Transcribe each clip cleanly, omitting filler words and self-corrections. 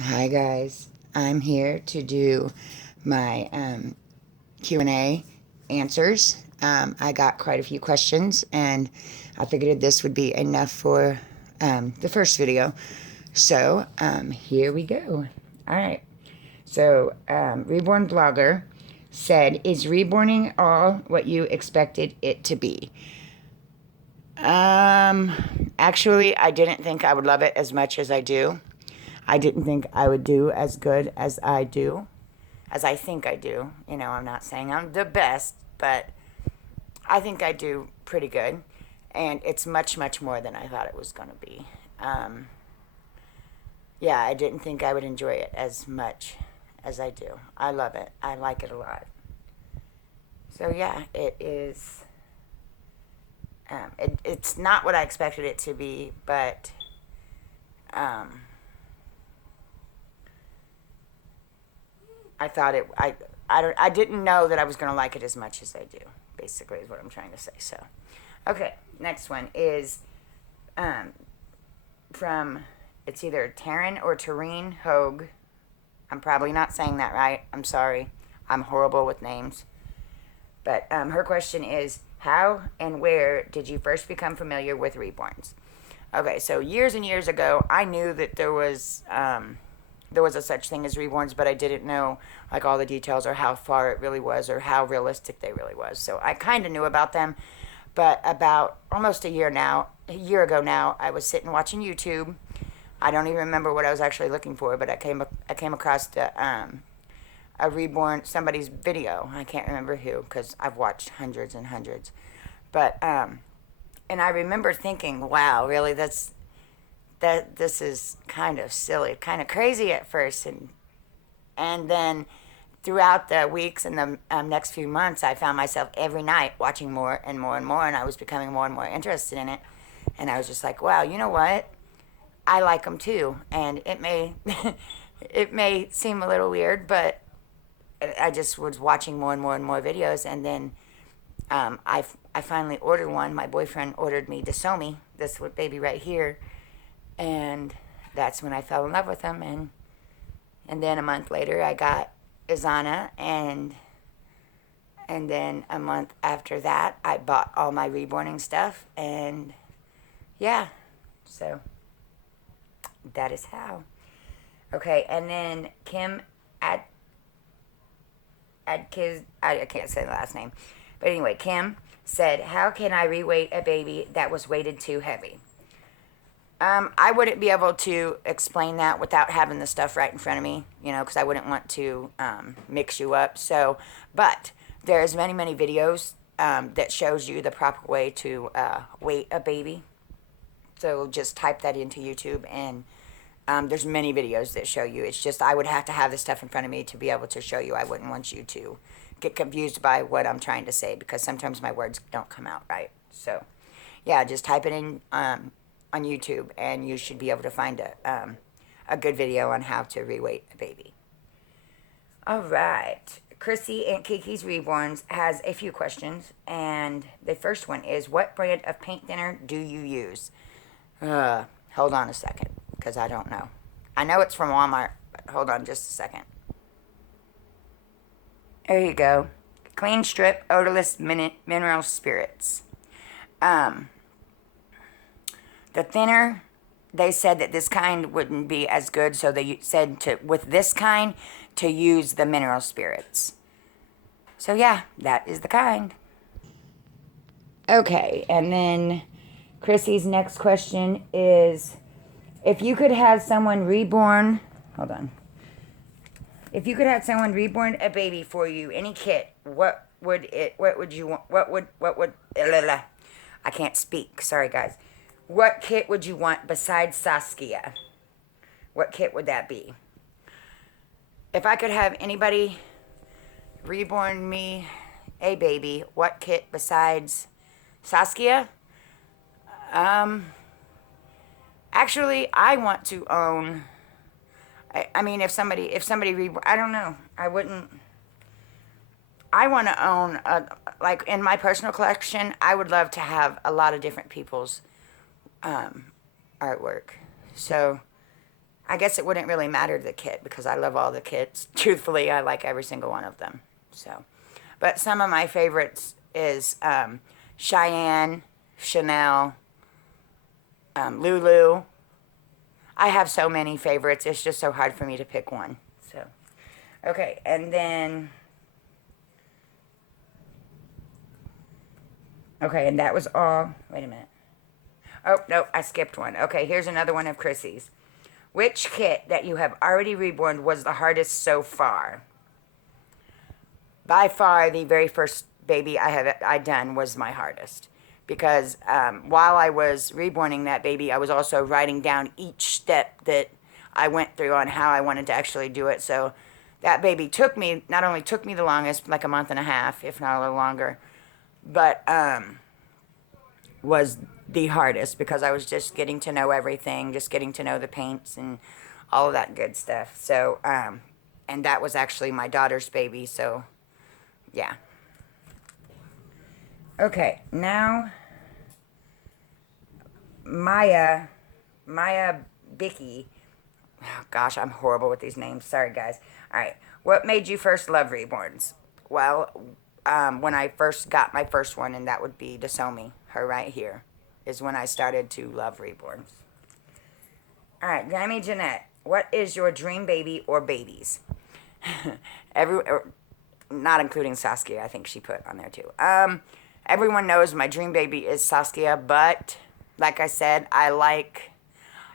Hi guys, I'm here to do my Q&A answers. I got quite a few questions and I figured this would be enough for the first video. So here we go. Alright, so Reborn Blogger said, is reborning all what you expected it to be? Actually, I didn't think I would love it as much as I do. I didn't think I would do as good as I do, as I think I do. You know, I'm not saying I'm the best, but I think I do pretty good. And it's much, much more than I thought it was going to be. Yeah, I didn't think I would enjoy it as much as I do. I love it. I like it a lot. So, yeah, it is. It's not what I expected it to be, but I thought it. I didn't know that I was going to like it as much as I do. Basically, is what I'm trying to say. So, okay, next one is from, it's either Taryn or Tareen Hogue. I'm probably not saying that right. I'm sorry. I'm horrible with names. But her question is, how and where did you first become familiar with reborns? Okay, so years and years ago, I knew that there was a such thing as reborns, but I didn't know like all the details or how far it really was or how realistic they really was. So I kind of knew about them, but about almost a year ago now, I was sitting watching YouTube. I don't even remember what I was actually looking for, but I came across a reborn somebody's video. I can't remember who because I've watched hundreds and hundreds, but and I remember thinking, wow, really, this is kind of silly, kind of crazy at first, and then throughout the weeks and the next few months, I found myself every night watching more and more and more, and I was becoming more and more interested in it, and I was just like, wow, you know what? I like them too, and it may it may seem a little weird, but I just was watching more and more and more videos, and then I finally ordered one. My boyfriend ordered me Desomi, this baby right here, and that's when I fell in love with him. And then a month later, I got Izana, and then a month after that, I bought all my reborning stuff, and yeah, so that is how. Okay, and then Kim Ad Adkiz, I can't say the last name, but anyway, Kim said, "How can I reweight a baby that was weighted too heavy?" I wouldn't be able to explain that without having the stuff right in front of me, you know, because I wouldn't want to mix you up. So, but there's many, many videos that shows you the proper way to weight a baby. So just type that into YouTube, and there's many videos that show you. It's just I would have to have the stuff in front of me to be able to show you. I wouldn't want you to get confused by what I'm trying to say because sometimes my words don't come out right. So, yeah, just type it in on YouTube, and you should be able to find a good video on how to reweight a baby. All right. Chrissy and Kiki's Reborns has a few questions, and the first one is, what brand of paint thinner do you use? Hold on a second, because I don't know. I know it's from Walmart, but hold on just a second. There you go. Clean Strip Odorless Mineral Spirits. The thinner, they said that this kind wouldn't be as good, so they said with this kind to use the mineral spirits. So yeah, that is the kind. Okay, and then Chrissy's next question is, if you could have someone reborn, hold on. If you could have someone reborn a baby for you, any kit, what would you want, I can't speak, sorry guys. What kit would you want besides Saskia? What kit would that be? If I could have anybody reborn me a baby, what kit besides Saskia? Actually, I want to own. I mean, if somebody I don't know. I wouldn't. I want to own like in my personal collection. I would love to have a lot of different people's artwork. So I guess it wouldn't really matter to the kit because I love all the kits. Truthfully, I like every single one of them. So, but some of my favorites is Cheyenne, Chanel, Lulu. I have so many favorites. It's just so hard for me to pick one. So, okay, and then, okay, and that was all. Wait a minute. Oh, no, I skipped one. Okay, here's another one of Chrissy's. Which kit that you have already reborn was the hardest so far? By far, the very first baby I done was my hardest. Because while I was reborning that baby, I was also writing down each step that I went through on how I wanted to actually do it. So that baby not only took me the longest, like a month and a half, if not a little longer, but was the hardest because I was just getting to know everything, just getting to know the paints and all of that good stuff. So, and that was actually my daughter's baby, so yeah. Okay, now Maya Bicky. Oh, gosh, I'm horrible with these names. Sorry, guys. All right, what made you first love reborns? Well, when I first got my first one, and that would be Desomi, her right here, is when I started to love reborns. All right, Grammy Jeanette, what is your dream baby or babies? Not including Saskia, I think she put on there too. Everyone knows my dream baby is Saskia, but like I said,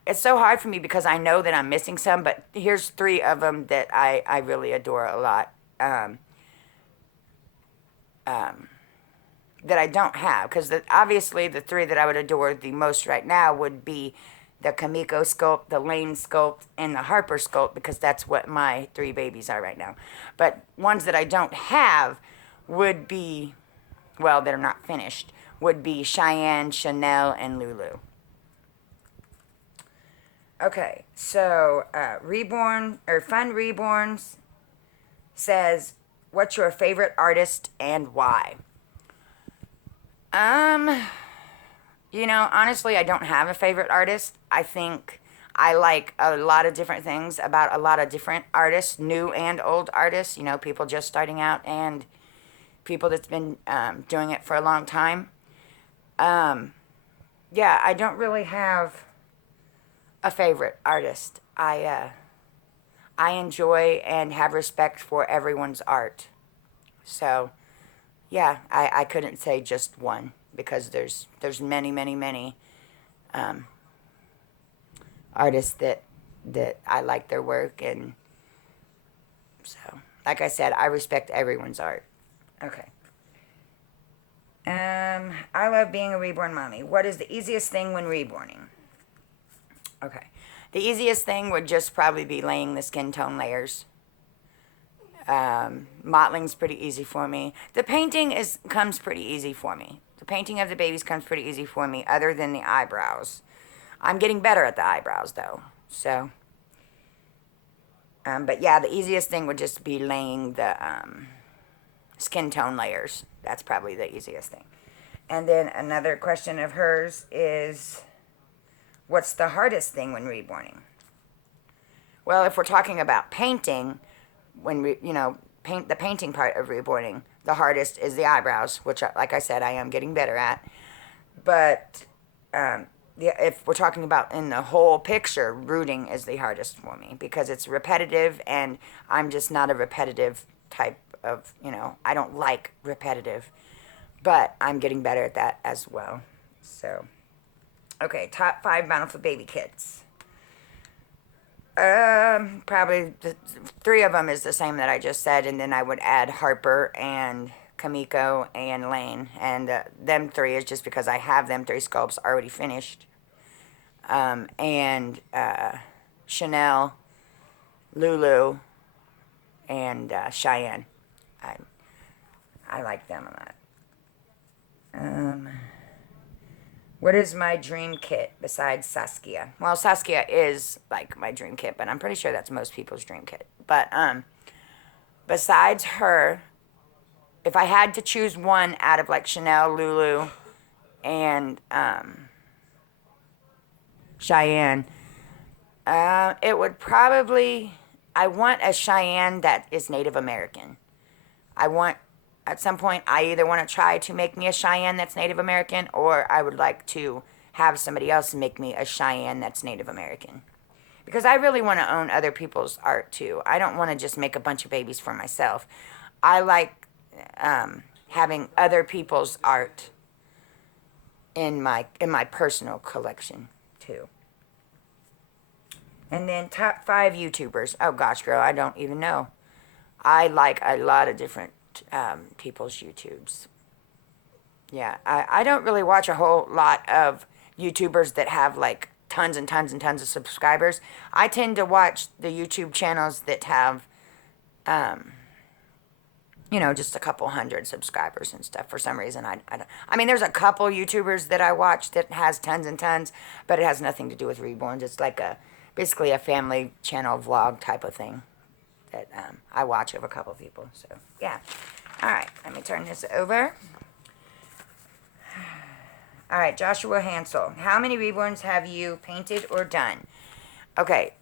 it's so hard for me because I know that I'm missing some, but here's 3 of them that I really adore a lot. That I don't have, because obviously the 3 that I would adore the most right now would be the Kamiko sculpt, the Lane sculpt, and the Harper sculpt, because that's what my 3 babies are right now. But ones that I don't have would be, well, that are not finished, would be Cheyenne, Chanel, and Lulu. Okay, so Reborn, or Fun Reborns says, what's your favorite artist and why? Honestly, I don't have a favorite artist. I think I like a lot of different things about a lot of different artists, new and old artists, people just starting out and people that's been doing it for a long time. Yeah, I don't really have a favorite artist. I enjoy and have respect for everyone's art. So, yeah, I couldn't say just one because there's many, many, many artists that I like their work, and so, like I said, I respect everyone's art. Okay. I love being a reborn mommy. What is the easiest thing when reborning? Okay. The easiest thing would just probably be laying the skin tone layers. Modeling's pretty easy for me. The painting comes pretty easy for me. The painting of the babies comes pretty easy for me, other than the eyebrows. I'm getting better at the eyebrows, though. So, but yeah, the easiest thing would just be laying the skin tone layers. That's probably the easiest thing. And then another question of hers is, what's the hardest thing when reborning? Well, if we're talking about painting, when the painting part of reborning, the hardest is the eyebrows, which, like I said, I am getting better at. But if we're talking about in the whole picture, rooting is the hardest for me because it's repetitive, and I'm just not a repetitive type of, I don't like repetitive, but I'm getting better at that as well. So, okay, top 5 Bountiful baby kits. Probably 3 of them is the same that I just said, and then I would add Harper and Kamiko and Lane, and them 3 is just because I have them 3 sculpts already finished. And Chanel, Lulu, and Cheyenne. I like them a lot. What is my dream kit besides Saskia? Well, Saskia is like my dream kit, but I'm pretty sure that's most people's dream kit. But besides her, if I had to choose one out of like Chanel, Lulu, and Cheyenne, It would probably, I want a Cheyenne that is Native American. I want, at some point, I either want to try to make me a Cheyenne that's Native American, or I would like to have somebody else make me a Cheyenne that's Native American. Because I really want to own other people's art too. I don't want to just make a bunch of babies for myself. I like having other people's art in my personal collection too. And then top 5 YouTubers. Oh gosh, girl, I don't even know. I like a lot of different people's YouTubes. Yeah, I don't really watch a whole lot of YouTubers that have like tons and tons and tons of subscribers. I tend to watch the YouTube channels that have, just a couple hundred subscribers and stuff. For some reason, I mean, there's a couple YouTubers that I watch that has tons and tons, but it has nothing to do with Reborns. It's like basically a family channel vlog type of thing that I watch of a couple people. So, yeah. All right, let me turn this over. All right, Joshua Hansel. How many Reborns have you painted or done? Okay,